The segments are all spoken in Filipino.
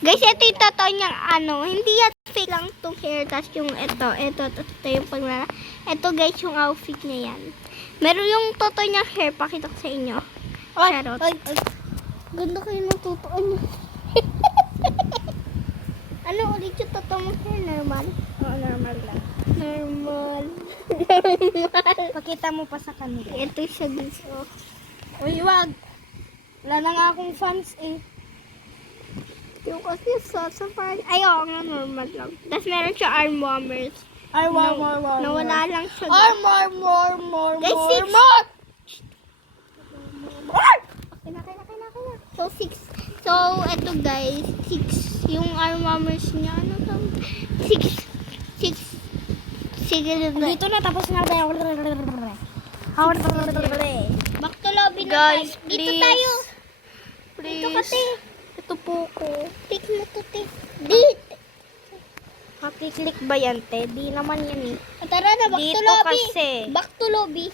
Guys, ito yung totoo niyang ano. Hindi yan fake lang itong hair. Tapos yung ito yung paglala. Ito guys, yung outfit niya yan. Meron yung totoo niyang hair. Pakita ko sa inyo. Charot. Ay. Ganda kayo ng totoo niya. Ano ulit yung totoo mong hair? Normal? Oo, normal lang. Normal. Pakita mo pa sa kanila. Ito siya guys. Oh. Uy, wag. Wala na nga akong fans eh. Yung kasi sa fan. Ay, oo nga, normal lang. Tapos meron siya arm warmers. Ay, more. Nawala lang siya. More. Guys, More. 6. More. Kaya. So, 6. So, eto guys, 6. Yung arm warmers niya, ano to? 6. Sige, Dito na, tapos na tayo. back to lobby na Guys, tayo. Dito please. tayo. Please. Dito kasi. Ito po ko. Tik mo to, tik. Dito. Makiklik ba yan, te? Di naman yan eh. Tara na, back to Dito lobby. kasi. Back to lobby.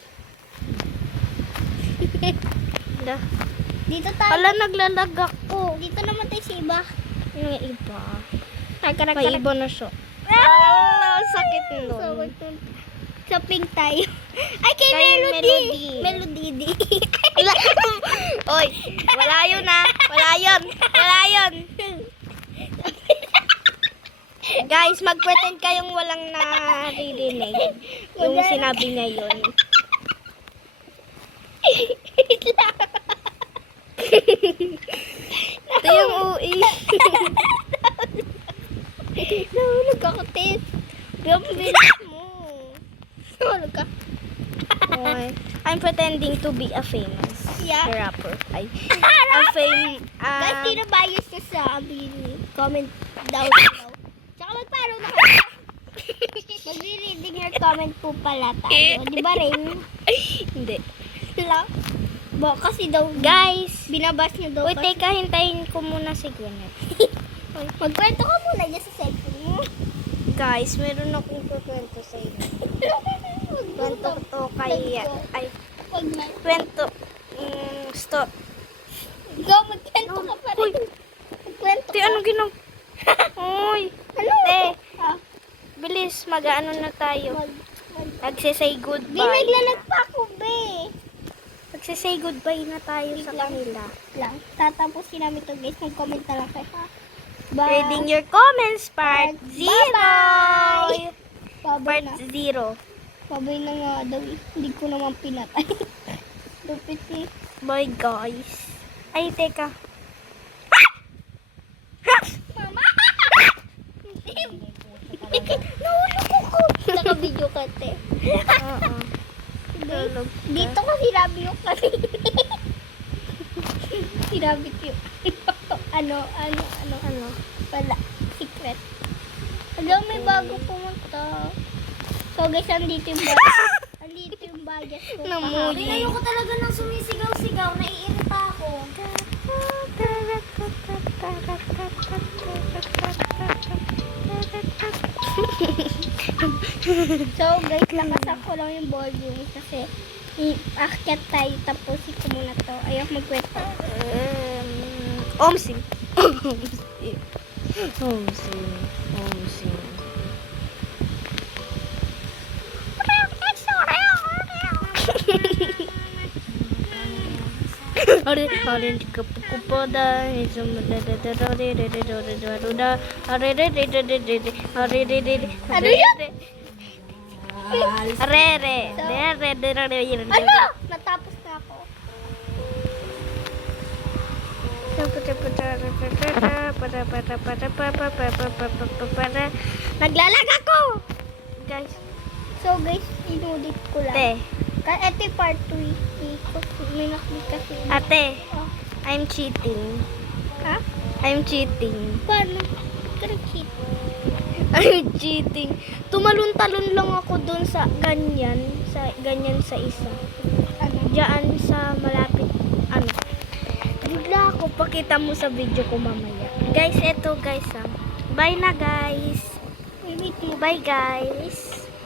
Da. Dito tayo. Hala, naglalag ako. Dito naman tayo sa iba. Yung iba. Tara. May iba na siya. Ah, sakit So, nun. sa pink tayo. Ay, kay Melody. Melody. Oy, wala yun ah. Wala yun. Guys, mag-pretend kayong walang naririnig. Yung sinabi niya yun. Ito yung UI. Nahulog ako, Tis. Bilis mo. Nahulog ka. Okay. I'm pretending to be a famous Yeah. rapper. Ay, a Guys, sino bias na sa amin? Comment down below. Tsaka mag-follow na kayo. Magre-reading your comment po pala tayo. Di ba rin? Hindi. Sila? Kasi daw, Guys, binabas niya daw. wait, teka, hintayin ko muna si Gwyneth. Magkwento ka muna niya sa cellphone mo. Guys, meron akong kukwento sa inyo. Kwento ko to kay... Ay, Pag na. kwento. Stop. Ikaw, magkwento ka pa Uy. rin. Magkwento Te, ka. ano ginang... Uy. Ano? Te, Ah, bilis, mag-ano na tayo. Nagsisay Di, goodbye. naglalag pa ako, be. Nagsisay goodbye na tayo sa kanila. Lang. Tatapusin namin to, guys. Mag-comment na lang kayo, ha? Bye. Reading your comments, part 0. Bye-bye. Babay Part na. 0. Babay na nga daw. Hindi ko naman pinatay. Lupit eh. Bye, guys. Ay, teka. Mama! Nahulog ako. Naka-video ka, te. Oo. Tulog ka. Dito ko sinabi yung kanina. Sinabi ko yung ano. Wala. Secret. Alam, may bago pumunta. So guys, andito yung bagas. Andito yung bagas ko. Namuyi. Ayoko talaga ng sumisigaw-sigaw. Naiirita ako. So guys, lakasan ko lang yung volume kasi akyat tayo tapusin ko muna to. Ayaw magkwento. Omsing. Omsing. Hari kepada Ano? Natapos na ako. Naglalag ako! Guys, So guys, inulit ko lang. te, Ito yung part 2. May naklik kasi. ate, Oh. I'm cheating. Ha? I'm cheating. Paano? Cheat. I'm cheating. Tumalon-talon lang ako dun sa ganyan sa isa. Ano? Diyan sa malapit, ano. Bigla ako, pakita mo sa video ko mamaya. Guys, eto guys. Bye na guys. Wait mo. Bye guys.